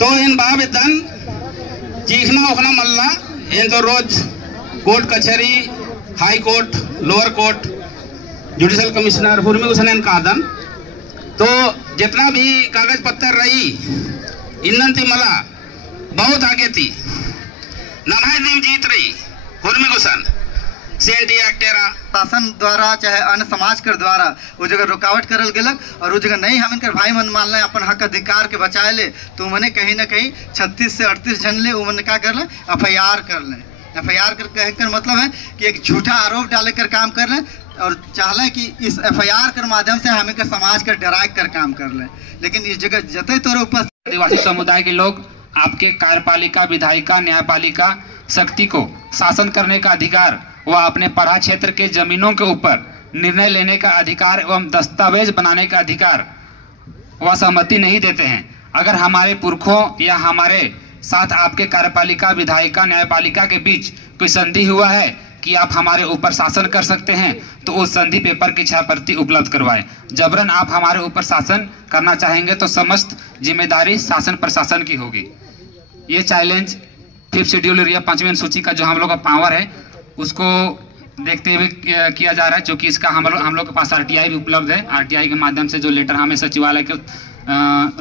तो इन बाब इतन चीखना उखना मल्ला इन तो रोज कोर्ट कचहरी high court lower court judicial commissioner हुरमी हुसैन कादन तो जितना भी कागज पत्तर रही इन थी मला बहुत आगे थी ननाई दिन जीत रही हुरमी हुसैन सीएनटी एक्ट शासन द्वारा चाहे अन्य समाज के द्वारा वो जगह रुकावट करल गलक और वो जगह नहीं हम भाई मन मान लें अपन हक अधिकार के बचाए ले तो मैंने कहीं ना कहीं 36 से 38 जन ले उन्होंने क्या कर लें FIR कर लें। FIR कर मतलब है कि एक झूठा आरोप डाले कर काम कर लें और चाहले कि इस FIR के माध्यम से हमें समाज का डरा कर काम कर लें। लेकिन इस जगह जते तौर ऊपर आदिवासी समुदाय के लोग आपके कार्यपालिका विधायिका न्यायपालिका शक्ति को शासन करने का अधिकार व अपने पढ़ा क्षेत्र के जमीनों के ऊपर निर्णय लेने का अधिकार एवं दस्तावेज बनाने का अधिकार व सहमति नहीं देते हैं। अगर हमारे पुरखों या हमारे साथ आपके कार्यपालिका विधायिका न्यायपालिका के बीच कोई संधि हुआ है कि आप हमारे ऊपर शासन कर सकते हैं तो उस संधि पेपर की छायाप्रति उपलब्ध करवाएं। जबरन आप हमारे ऊपर शासन करना चाहेंगे तो समस्त जिम्मेदारी शासन प्रशासन की होगी। ये चैलेंज 5th शेड्यूल या 5वीं अनुसूची का जो हम लोग का पावर है उसको देखते हुए किया जा रहा है, जो कि इसका हम लोग के पास RTI भी उपलब्ध है। RTI के माध्यम से जो लेटर हमें सचिवालय के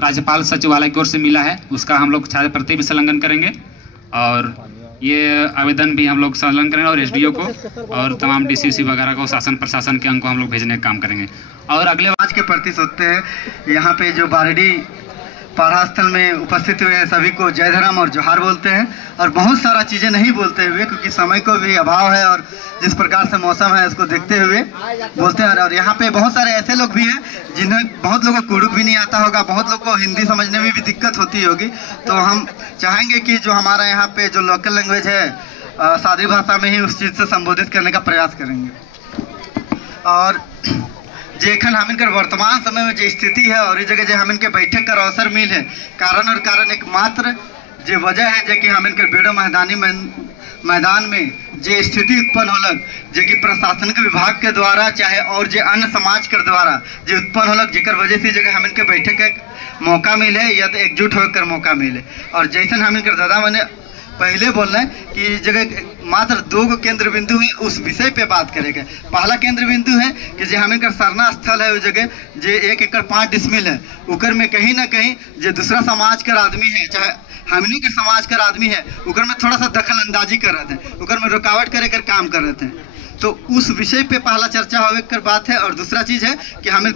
राज्यपाल सचिवालय की ओर से मिला है उसका हम लोग छाया प्रति भी संलग्न करेंगे और ये आवेदन भी हम लोग संलग्न करेंगे और SDO को और तमाम DCC वगैरह को शासन प्रशासन के अंग को हम लोग भेजने का काम करेंगे। और अगले आज के प्रति सोचते हैं यहाँ पे जो बारडी पारा स्थल में उपस्थित हुए हैं सभी को जय धर्म और जोहार बोलते हैं और बहुत सारा चीज़ें नहीं बोलते हुए क्योंकि समय को भी अभाव है और जिस प्रकार से मौसम है उसको देखते हुए बोलते हैं। और यहाँ पे बहुत सारे ऐसे लोग भी हैं जिन्हें बहुत लोगों को कुड़ुक भी नहीं आता होगा, बहुत लोग को हिंदी समझने में भी दिक्कत होती होगी। तो हम चाहेंगे कि जो हमारा यहाँ पे जो लोकल लैंग्वेज है सादी भाषा में ही उस चीज़ से संबोधित करने का प्रयास करेंगे। और जेखन हम इनकर वर्तमान समय में जो स्थिति है और इस जगह जो हम इनके बैठक कर अवसर मिल है कारण एकमात्र जो वजह है जो कि हम इनकर बेड़ो मैदान में जो स्थिति उत्पन्न होलक जो कि प्रशासनिक विभाग के द्वारा चाहे और जो अन्य समाज के द्वारा जो उत्पन्न होलक जेकर वजह से जगह हम इनके बैठक का मौका मिले या तो एकजुट होकर मौका मिले। और जैसन हम इनकर दादा मैंने पहले बोल रहे हैं कि जगह मात्र 2 केंद्र बिंदु है उस विषय पे बात करेंगे। पहला केंद्र बिंदु है कि जो हमें सरना स्थल है उस जगह जो 1 एकड़ 5 डिसमिल है उकर में कहीं ना कहीं जो दूसरा समाज का आदमी है चाहे हमनी के समाज का आदमी है उकर में थोड़ा सा दखल अंदाजी कर रहे थे, उकर में रुकावट करे कर काम कर रहे थे। तो उस विषय पे पहला चर्चा होवे कर बात है। और दूसरा चीज़ है कि हम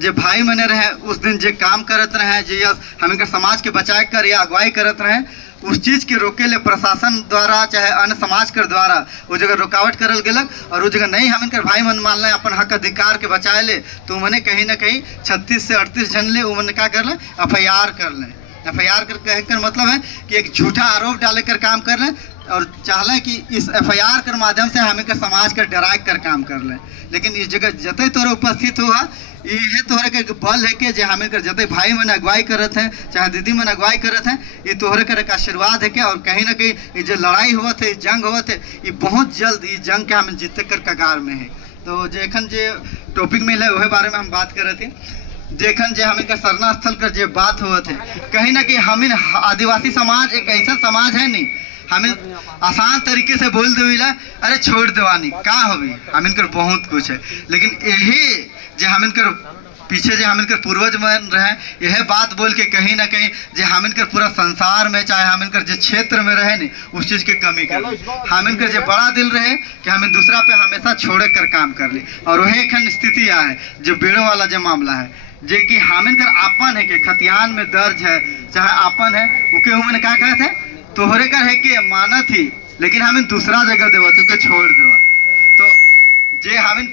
जो भाई मने रहे उस दिन जो काम करते रहे जो हम समाज के बचाए कर या अगुवाई करते रहे उस चीज़ के रोके ले प्रशासन द्वारा चाहे अन्य समाज के द्वारा वो जगह रुकावट करल गलक और वो जगह नहीं हम भाई मन मान लें अपन हक अधिकार के बचाए ले तो मैंने कहीं ना कहीं 36 से 38 जन ले उन्होंने क्या कर लें FIR कर लें। FIR कर मतलब है कि एक झूठा आरोप डाले कर काम कर लें और चाहले कि इस FIR के माध्यम से हमें समाज का डरा कर काम कर लें। लेकिन इस जगह जते तोरे उपस्थित हुआ ये तोहरे के बल है कि जो हमें जते भाई मन अगुवाई करत हैं चाहे दीदी मन अगुवाई करत हैं ये तोहरे के एक आशीर्वाद है कि और कहीं ना कहीं ये जो लड़ाई हुआ थे जंग हुआ थे ये बहुत जल्द ये जंग के हम जीते कर कगार में है। तो जेखन जो टॉपिक मिल है वह बारे में हम बात कर रहे थे जेखन जो हमें सरना स्थल कर जो बात हुआ थे कहीं ना कहीं हम आदिवासी समाज एक ऐसा समाज है नहीं हमें आसान तरीके से बोल देला अरे छोड़ देवानी का होगी हम इनकर बहुत कुछ है। लेकिन यही जो हम इनकर पीछे जो हम इनकर पूर्वज मन रहे यह बात बोल के कहीं ना कहीं जो हम इनकर पूरा संसार में चाहे हम इनकर जो क्षेत्र में रहे नहीं उस चीज़ की कमी कर ली। हम इनकर जो बड़ा दिल रहे कि हमें दूसरा पे हमेशा छोड़ कर काम कर ली और वही खन स्थिति है जो बेड़ो वाला जो मामला है जो कि हम इनकर आपन है कि खतियान में दर्ज है चाहे आपन है उके उमने क्या कहे थे तोहरे कर है कि माना थी लेकिन हमें दूसरा जगह देवा तुके छोड़ देवा। तो जे हम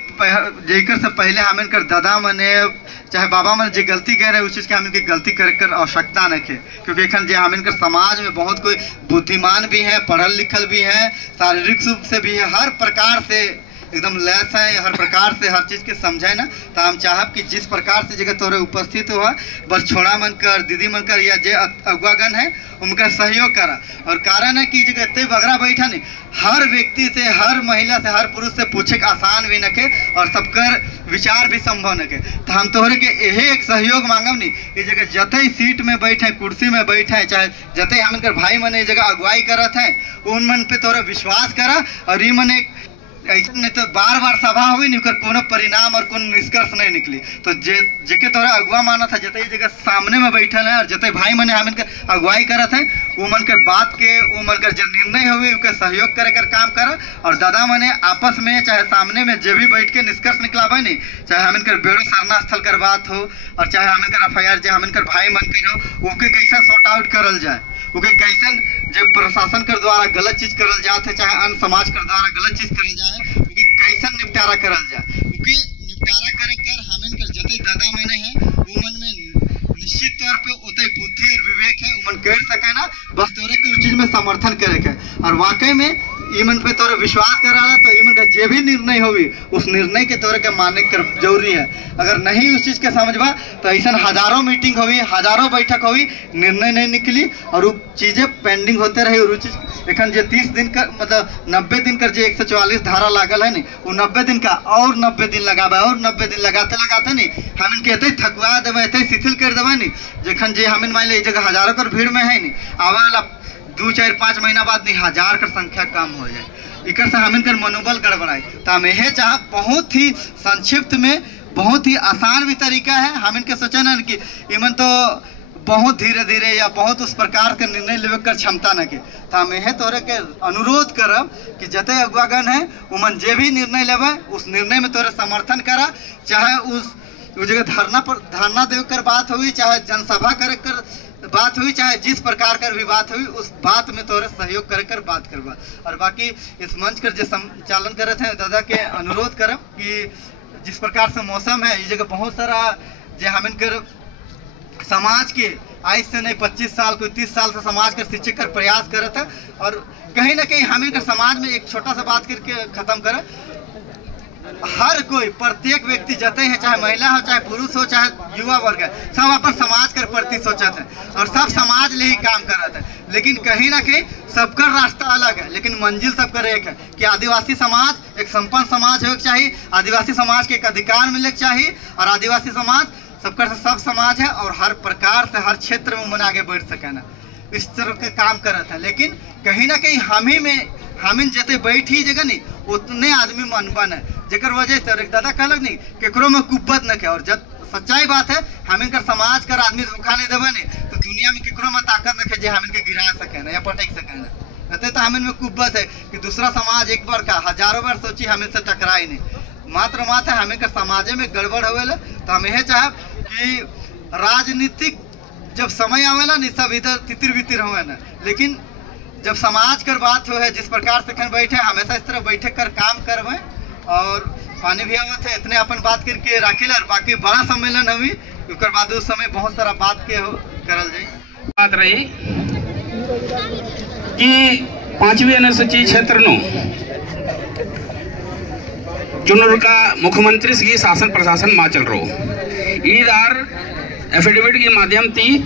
जेकर से पहले हम इनकर दादा मने चाहे बाबा मन जो गलती कह रहे उस चीज़ के हम इनकी गलती कर आवश्यकता नहीं है क्योंकि एखन जो हम इनकर समाज में बहुत कोई बुद्धिमान भी है पढ़ल लिखल भी है शारीरिक रूप से भी है हर प्रकार से एकदम लैस है हर प्रकार से हर चीज़ के समझे ना। तो हम चाहब कि जिस प्रकार से जगह तोरे उपस्थित हुआ बस छोड़ा मन कर दीदी मन कर या जे अगुआगन है उनका सहयोग करा। और कारण है कि जगह इतने बगरा बैठा नहीं, हर व्यक्ति से हर महिला से हर पुरुष से पूछे आसान भी न के और सबकर विचार भी संभव न के। तो हम तोहरे के यही एक सहयोग मांगब नहीं, ये जगह जते सीट में बैठे कुर्सी में बैठे चाहे जते हम भाई मन ये जगह अगुवाई करत है उन मन पे तोरा विश्वास करा। और ये मन एक ऐसा नहीं तो बार बार सभा हुई नहीं कोनो परिणाम और कोनो निष्कर्ष नहीं निकली। तो जेके तोरा अगुआ माना था जते जगह सामने में बैठल है और जते भाई मने हम अगुवाई करत है वो मन कर बात के वो मन कर जो निर्णय हुए उनका सहयोग करे कर काम कर। और दादा मने आपस में चाहे सामने में जे भी बैठ के निष्कर्ष निकलावे नहीं, चाहे हम बेड़ो सरना स्थल कर बात हो और चाहे हम FIR जो हम भाई मन के हो उनके कैसा सॉर्ट आउट करल जाए, उनके कैसन जब प्रशासन के द्वारा गलत चीज करल जाते चाहे अन्य समाज के द्वारा गलत चीज करल जाए उनके कैसन निपटारा करल जाए। उनके निपटारा करे कर हमें कर जते दादा मने हैं वो मन में निश्चित तौर पे उतई बुद्धि और विवेक है उमन कर सके ना, बस तोरे के उस चीज में समर्थन करे के। और वाकई में ईमन पे तोरे विश्वास कराला तो ईमन का जे भी निर्णय होगी उस निर्णय के तोरे के मानने कर जरूरी है। अगर नहीं उस चीज के समझबा तो ऐसा हजारों मीटिंग हुई हजारों बैठक हुई निर्णय नहीं निकली और वो चीजें पेंडिंग होते रही। और वो चीज एखन जे 30 दिन का मतलब 90 दिन कर जे 144 धारा लागल है नहीं वो 90 दिन का और 90 दिन लगाबे और 90 दिन लगाते लगाते नहीं हम कहते थकवा देवे एते शिथिल कर देवे नहीं। जखन जे हम मान ली जगह हजारों कर भीड़ में है नहीं आवे वाला 2, 4, 5 महीना बाद नहीं हजार कर संख्या कम हो जाए इकर से हम मनोबल गड़बड़ाए। तो हम यह चाह बहुत ही संक्षिप्त में बहुत ही आसान भी तरीका है हम इनके सोचना कि इमन तो बहुत धीरे धीरे या बहुत उस प्रकार के निर्णय लेवे कर क्षमता न के। तो हम यह तोरे के अनुरोध करब कि जते अगुआगन है उमन जे भी निर्णय लेवे उस निर्णय में तोरे समर्थन करा, चाहे उस जगह धरना देव कर बात हुई चाहे जनसभा करे कर बात हुई चाहे जिस प्रकार कर भी बात हुई उस बात में तोरे सहयोग करे कर बात करवा। और बाकी इस मंच कर जो संचालन करे थे दादा के अनुरोध करब कि जिस प्रकार से मौसम है ये जगह बहुत सारा जो हम कर समाज के आज से नहीं 25 साल कोई 30 साल से समाज कर शिक्षक कर प्रयास करे थे। और कहीं ना कहीं हम कर समाज में एक छोटा सा बात करके खत्म करे, हर कोई प्रत्येक व्यक्ति जते है चाहे महिला हो चाहे पुरुष हो चाहे युवा वर्ग है सब अपन समाज के प्रति सोचते हैं और सब समाज ले ही काम करते हैं। लेकिन कहीं ना कहीं सबका रास्ता अलग है लेकिन मंजिल सबका एक है कि आदिवासी समाज एक संपन्न समाज होना चाहिए, आदिवासी समाज के एक अधिकार मिले चाहिए और आदिवासी समाज सबका सब समाज है और हर प्रकार से हर क्षेत्र में मन आगे बढ़ सके ना इस तरह के काम करते हैं। लेकिन कहीं ना कहीं हम जते बैठी जगह नहीं उतने आदमी मनबन है जेकर वजह से दादा कहलक नहीं केकरो में कुब्बत न के। और जब सच्चाई बात है हम इनकर समाज कर आदमी धोखा नहीं देवे नहीं तो दुनिया में केकरो में ताकत न के जे हम इनके गिरा सके ना या पटक सके ना। कहते तो हम इनमें कुब्बत है कि दूसरा समाज एक बार का हजारों बार सोची हम इनसे टकराए नहीं मात्र हम इनकर समाज में गड़बड़ होवेला। तो हम यह चाहब कि राजनीतिक जब समय आवेला नहीं सब इधर तितिर बितिर हुए ना, लेकिन जब समाज कर बात हो है जिस प्रकार से खन बैठे हमेशा इस तरह बैठे कर काम करवे। और पानी भी आवत है इतने अपन बात करके राखिल और बाकी बड़ा सम्मेलन हुई उसके बाद उस समय बहुत सारा बात के करल जाए। बात रही कि 5वीं अनुसूची क्षेत्र नु चुनूर का मुख्यमंत्री की शासन प्रशासन मा चल रो ईदार एफिडेविट के माध्यम थी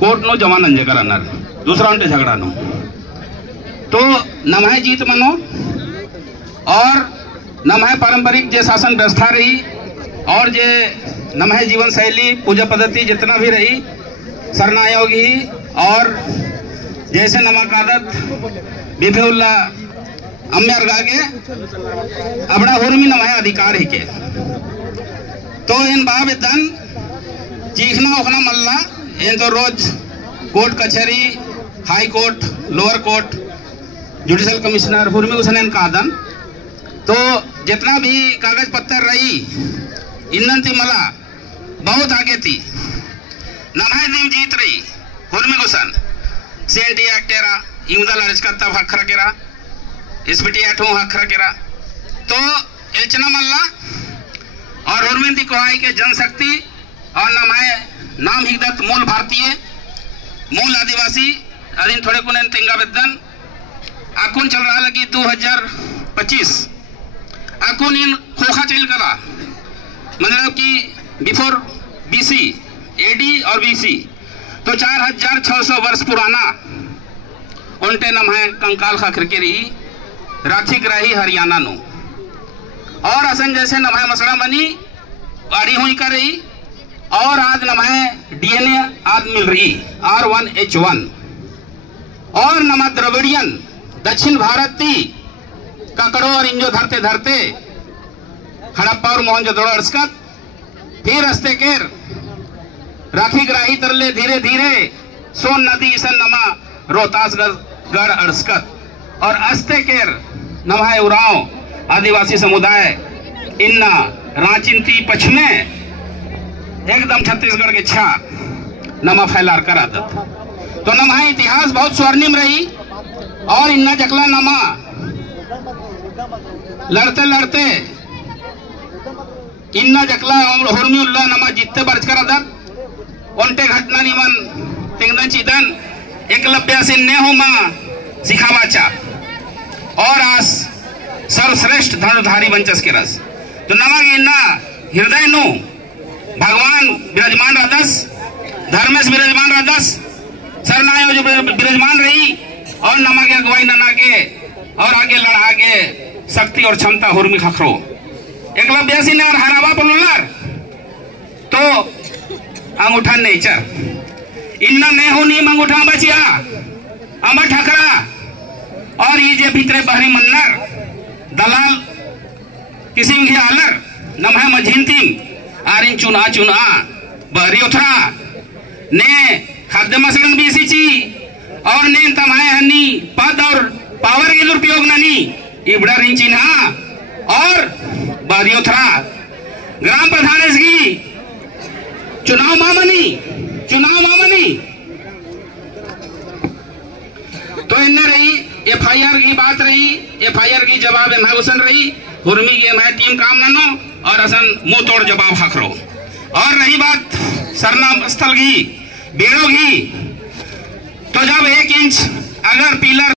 कोर्ट नो जमा नंजे करनर दूसरा उनके झगड़ा नो तो नमहे जीत मनो और नमहे पारंपरिक जे शासन व्यवस्था रही और जे नमहे जीवन शैली पूजा पद्धति जितना भी रही सरनायोगी और जैसे नमक आदत बिफेउल्ला अम्यार गागे अपना हुर्मी नमहे अधिकार ही के। तो इन बाब दन चीखना उखना मल्ला इन तो रोज कोर्ट कचहरी high court lower court judicial commissioner हुर्मी उसने कादन तो जितना भी कागज पत्तर रही इन थी मला बहुत आगे थी नमहे दिन जीत रही हुर्मी गुसन CNT एक्ट एरा इमुदा लड़ज करता हखरा केरा SBT एक्ट हूँ हखरा केरा तो इल्चना मल्ला और हुर्मिंदी कोहाई के जनशक्ति और नमहे नाम हिगदत मूल भारतीय मूल आदिवासी अधीन थोड़े कुन तेंगा बेदन आकुन चल रहा लगी 2025 अकुन इन खोखा चल करा मतलब कि बिफोर बीसी एडी और बीसी तो 4600 वर्ष पुराना उनटे नम है कंकाल खाखर के रही राखी ग्राही हरियाणा नो और असन जैसे नम है मसड़ा बनी गाड़ी हुई कर रही और आज नम है डीएनए आज मिल रही R1H1 और नमा द्रविडियन दक्षिण भारती ककड़ो और इंजो धरते धरते हड़प्पा और मोहनजोदड़ो अड़स्कत फिर रस्ते केर राखी ग्राही तरले धीरे धीरे सोन नदी ईसन नमा रोहतासगढ़ अड़स्कत और अस्ते केर नमाए उराव आदिवासी समुदाय इन्ना रांचिंती पश्चिमे एकदम छत्तीसगढ़ के छा नमा फैलार कर आदत तो नमा इतिहास बहुत स्वर्णिम रही और इन्ना जकला नमा लड़ते लड़ते इन्ना जकला हुरमी उल्ला नमा जितते बरच कर आदत उनटे घटना निमन तिंगदन चिदन एकलव्य से ने हो मां सिखावाचा और आस सर्वश्रेष्ठ धनुर्धारी बंचस के रस तो नमा इन्ना हृदय नु भगवान विराजमान रहदस धर्मेश विराजमान रहदस सरनायो जो विराजमान रही और नमा के अगुवाई नना के और आगे लड़ा के शक्ति और क्षमता हुर्मी खखरो एकलव्य सिंह और हरावा पलुलर तो अंगूठा नेचर इन्ना ने हो नीम अंगूठा बचिया अमर ठकरा और ये जे भीतरे बहरी मन्नर दलाल किसी में आलर नमः मझिंतिम आरिन चुना चुना बहरी उथरा ने खाद्य मसलन भी सीची और ने तमाय हनी पद और पावर के दुरुपयोग ननी इबड़ा रिंचिन्हा और बहरी उथरा ग्राम प्रधान की चुनाव मामनी तो इन्ने रही एफआईआर की बात रही एफआईआर की जवाब एम हुसन रही हुर्मी की एम टीम काम ननो और असन मुंह तोड़ जवाब हकरो और रही बात सरना स्थल की बेड़ो की तो जब 1 इंच अगर पिलर